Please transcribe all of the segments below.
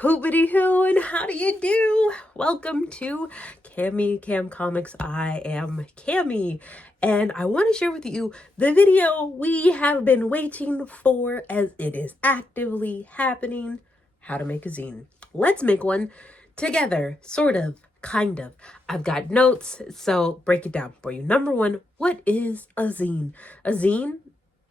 Hoopity hoo, and how do you do? Welcome to Camie Cam Comics. I am Camie, and I want to share with you the video we have been waiting for, as it is actively happening: how to make a zine. Let's make one together, sort of, kind of. I've got notes, so break it down for you. Number one, what is a zine? A zine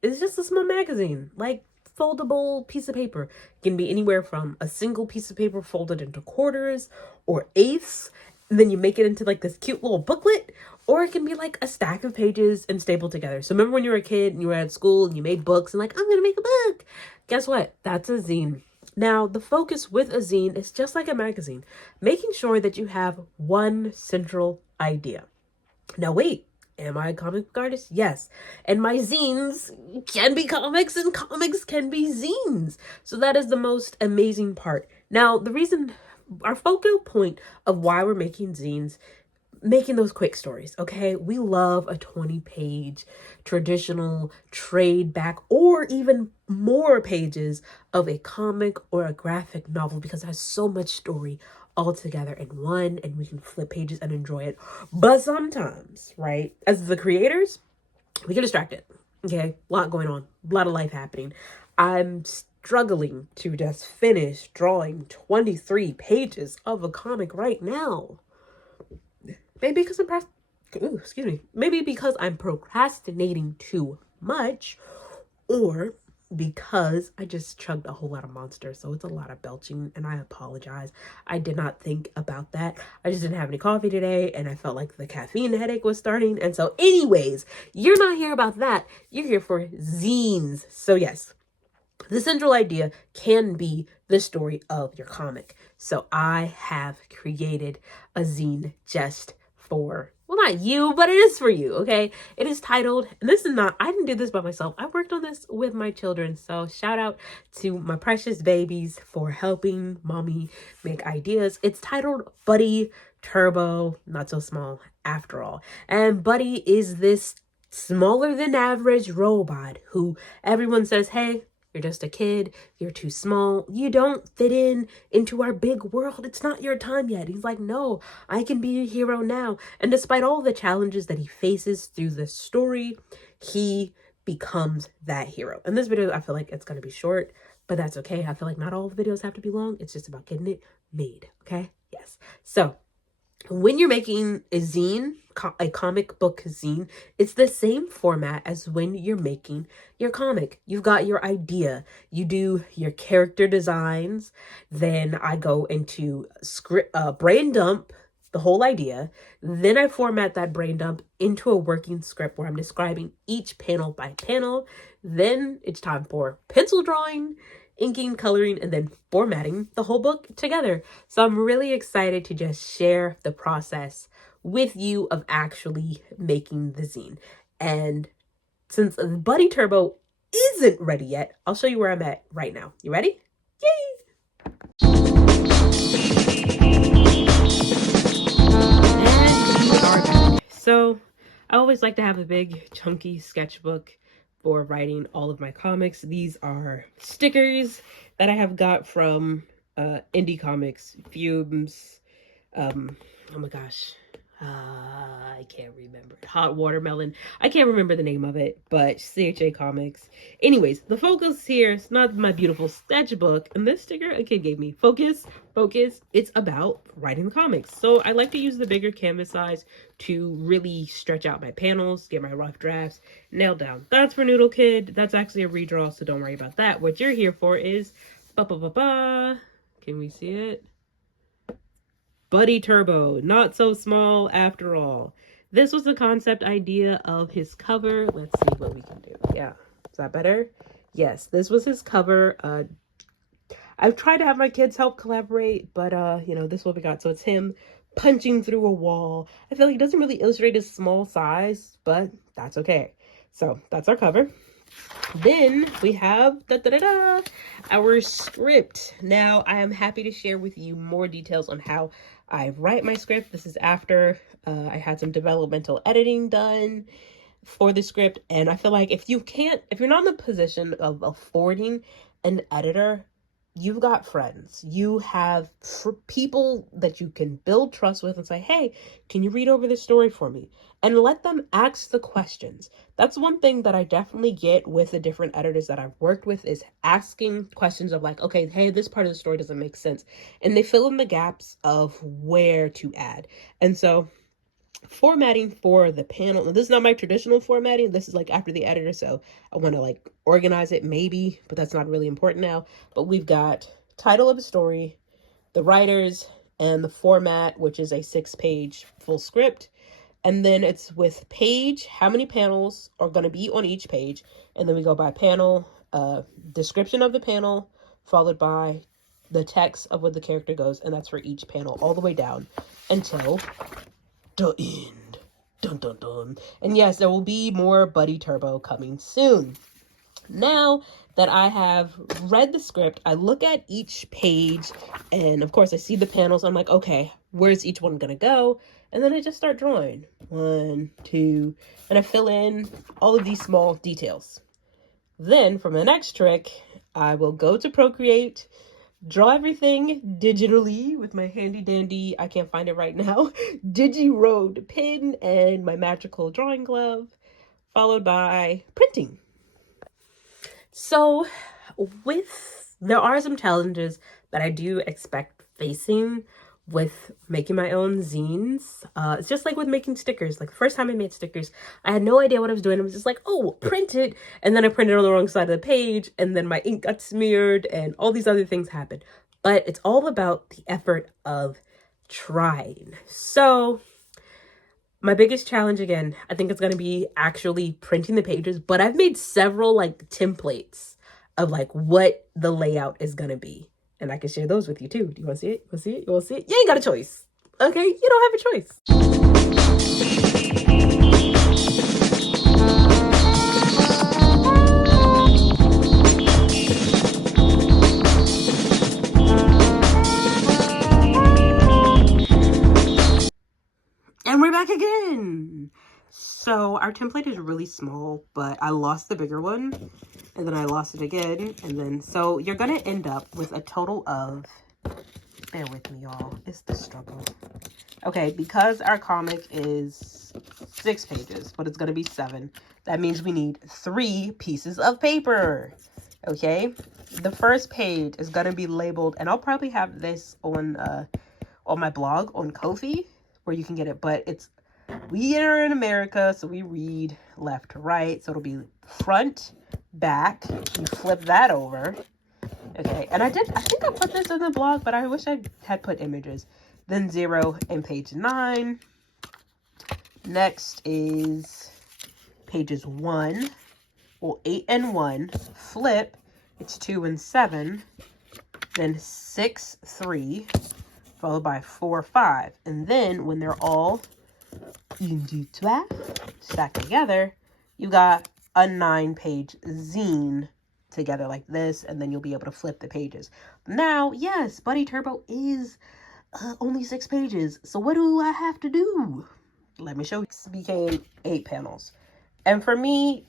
is just a small magazine, like foldable piece of paper. It can be anywhere from a single piece of paper folded into quarters or eighths, and then you make it into like this cute little booklet, or it can be like a stack of pages and stapled together. So remember when you were a kid and you were at school and you made books and like, I'm gonna make a book. Guess what? That's a zine. Now, the focus with a zine is just like a magazine, making sure that you have one central idea. Now wait, am I a comic book artist? Yes. And my zines can be comics and comics can be zines. So that is the most amazing part. Now, the reason, our focal point of why we're making zines, making those quick stories, okay? We love a 20-page traditional trade back or even more pages of a comic or a graphic novel because it has so much story all together in one, and we can flip pages and enjoy it. But sometimes, right, as the creators, we get distracted, okay? A lot going on, a lot of life happening. I'm struggling to just finish drawing 23 pages of a comic right now. Maybe because maybe because I'm procrastinating too much, or because I just chugged a whole lot of Monster, so it's a lot of belching, and I apologize. I did not think about that. I just didn't have any coffee today, and I felt like the caffeine headache was starting, and so anyways, you're not here about that. You're here for zines. So yes, the central idea can be the story of your comic. So I have created a zine just for, well, not you, but it is for you, okay? It is titled, and this is not, I didn't do this by myself. I worked on this with my children. So shout out to my precious babies for helping mommy make ideas. It's titled BUD33 Turbo, not so small after all. And Buddy is this smaller than average robot who everyone says, hey, you're just a kid. You're too small. You don't fit into our big world. It's not your time yet. He's like, no, I can be a hero now. And despite all the challenges that he faces through the story, he becomes that hero. And this video, I feel like it's going to be short, but that's okay. I feel like not all the videos have to be long. It's just about getting it made. Okay. Yes. So when you're making a zine, a comic book zine, it's the same format as when you're making your comic. You've got your idea, you do your character designs, then I go into script, brain dump the whole idea, then I format that brain dump into a working script where I'm describing each panel by panel. Then it's time for pencil drawing, inking, coloring, and then formatting the whole book together. So I'm really excited to just share the process with you of actually making the zine. And since BUD33 Turbo isn't ready yet, I'll show you where I'm at right now. You ready? Yay! And we are back. So I always like to have a big chunky sketchbook for writing all of my comics. These are stickers that I have got from indie comics, Fumes, oh my gosh, I can't remember, Hot Watermelon, I can't remember the name of it, but CHA Comics. Anyways, the focus here is not my beautiful sketchbook, and this sticker a kid gave me. Focus, it's about writing the comics. So I like to use the bigger canvas size to really stretch out my panels, get my rough drafts nailed down. That's for Noodle Kid. That's actually a redraw, so don't worry about that. What you're here for is can we see it? BUD33 Turbo, not so small after all. This was the concept idea of his cover. Let's see what we can do. Yeah, is that better? Yes, this was his cover. I've tried to have my kids help collaborate, but you know, this is what we got. So it's him punching through a wall. I feel like it doesn't really illustrate his small size, but that's okay. So that's our cover. Then we have our script. Now I am happy to share with you more details on how I write my script. This is after I had some developmental editing done for the script, and I feel like if you're not in the position of affording an editor, you've got friends, you have people that you can build trust with and say, hey, can you read over this story for me? And let them ask the questions. That's one thing that I definitely get with the different editors that I've worked with, is asking questions of like, okay, hey, this part of the story doesn't make sense. And they fill in the gaps of where to add. And so formatting for the panel, this is not my traditional formatting, this is like after the editor, so I want to like organize it maybe, but that's not really important now. But we've got title of the story, the writers, and the format, which is a 6-page full script. And then it's with page, how many panels are going to be on each page, and then we go by panel, description of the panel, followed by the text of what the character goes, and that's for each panel all the way down until the end. Dun dun dun. And yes, there will be more Buddy Turbo coming soon. Now that I have read the script, I look at each page, and of course I see the panels. I'm like, okay, where's each one gonna go? And then I just start drawing 1, 2, and I fill in all of these small details. Then for my next trick, I will go to Procreate, draw everything digitally with my handy dandy, I can't find it right now, Digi-Road pen and my magical drawing glove, followed by printing. So there are some challenges that I do expect facing with making my own zines. It's just like with making stickers. Like the first time I made stickers, I had no idea what I was doing. I was just like, oh, print it. And then I printed on the wrong side of the page, and then my ink got smeared and all these other things happened. But it's all about the effort of trying. So my biggest challenge, again, I think it's going to be actually printing the pages, but I've made several like templates of like what the layout is going to be. And I can share those with you too. Do you want to see it? You want to see it? You want to see it? You ain't got a choice. Okay? You don't have a choice. And we're back again. So our template is really small, but I lost the bigger one, and then I lost it again, and then so you're gonna end up with a total of, bear with me y'all, it's the struggle. Okay, because our comic is 6 pages, but it's gonna be 7, that means we need 3 pieces of paper. Okay, the first page is gonna be labeled, and I'll probably have this on my blog on Ko-fi, where you can get it, but we are in America, so we read left to right, so it'll be front, back, you flip that over. Okay, and I think I put this in the blog, but I wish I had put images. Then 0 and page 9. Next is pages 1, well, 8 and 1, flip, it's 2 and 7, then 6, 3, followed by 4, 5, and then when they're all stacked together, you got a 9-page zine together like this, and then you'll be able to flip the pages. Now, yes, Buddy Turbo is only 6 pages, so what do I have to do? Let me show you. It became 8 panels, and for me,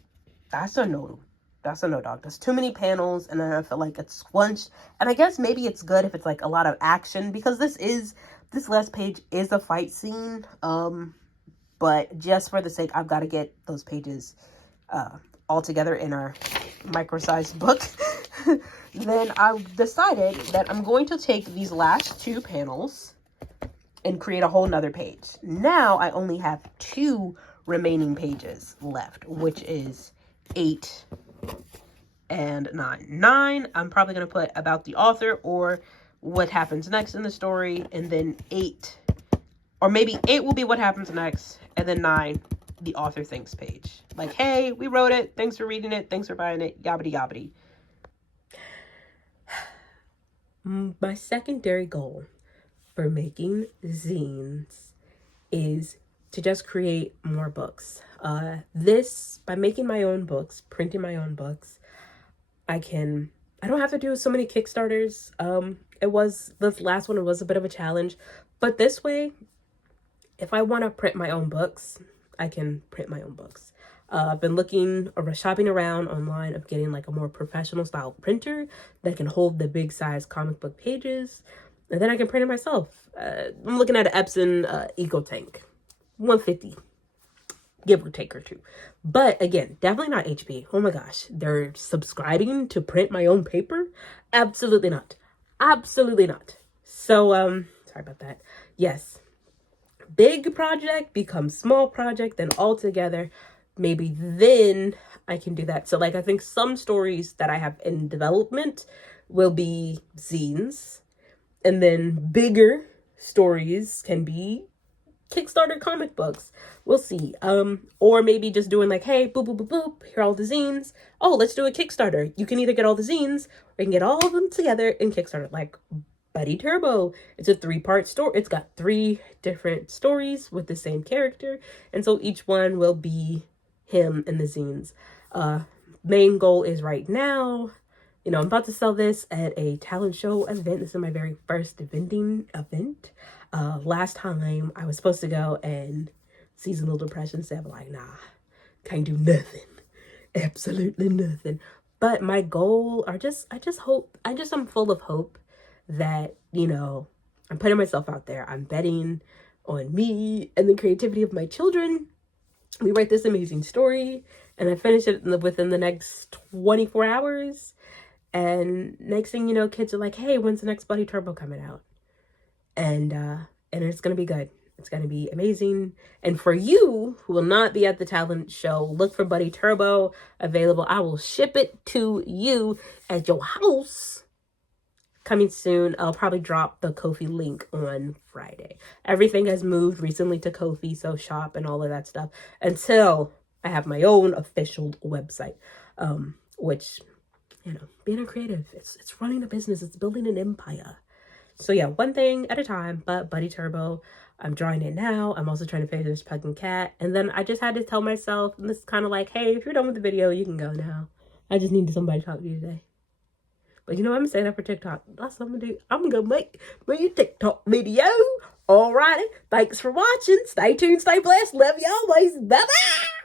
that's a no. That's a no, dog. That's too many panels, and then I feel like it's squunched. And I guess maybe it's good if it's like a lot of action, because this last page is a fight scene. But just for the sake, I've got to get those pages all together in our micro-sized book. Then I decided that I'm going to take these last 2 panels and create a whole nother page. Now I only have 2 remaining pages left, which is 8 and 9. 9, I'm probably going to put about the author or what happens next in the story, and then 8, or maybe 8 will be what happens next, and then 9, the author thanks page. Like, hey, we wrote it, thanks for reading it, thanks for buying it, yabbity yabbity. My secondary goal for making zines is to just create more books. By making my own books, printing my own books, I don't have to do so many Kickstarters. This last one was a bit of a challenge, but this way, if I want to print my own books, I can print my own books. I've been looking or shopping around online of getting like a more professional style printer that can hold the big size comic book pages, and then I can print it myself. I'm looking at an Epson Eco Tank, 150, give or take or two. But again, definitely not HP. Oh my gosh, they're subscribing to print my own paper? Absolutely not. Absolutely not. So sorry about that. Yes, big project becomes small project, then all together, maybe then I can do that. So like, I think some stories that I have in development will be zines, and then bigger stories can be Kickstarter comic books. We'll see. Or maybe just doing like, hey, boop, boop, boop, boop, here are all the zines. Oh, let's do a Kickstarter. You can either get all the zines or you can get all of them together in Kickstarter. Like BUD33 Turbo. It's a 3-part story. It's got 3 different stories with the same character. And so each one will be him in the zines. Main goal is right now, I'm about to sell this at a talent show event. This is my very first vending event. Last time I was supposed to go and seasonal depression said like, nah, can't do nothing. Absolutely nothing. But my goal are I'm full of hope that, I'm putting myself out there. I'm betting on me and the creativity of my children. We write this amazing story and I finish it within the next 24 hours. And next thing you know, kids are like, hey, when's the next BUD33 Turbo coming out? And it's going to be good. It's going to be amazing. And for you who will not be at the talent show, look for BUD33 Turbo available. I will ship it to you at your house. Coming soon. I'll probably drop the Ko-fi link on Friday. Everything has moved recently to Ko-fi, so shop and all of that stuff, until I have my own official website, which, being a creative, it's running a business, it's building an empire. So yeah, one thing at a time. But BUD33 Turbo, I'm drawing it now. I'm also trying to finish Pug and Cat. And then I just had to tell myself, and this is kind of like, hey, if you're done with the video, you can go now. I just needed somebody to talk to you today. But I'm going to say that for TikTok. That's what I'm going to do. I'm going to make me a TikTok video. Alrighty. Thanks for watching. Stay tuned. Stay blessed. Love you always. Bye-bye.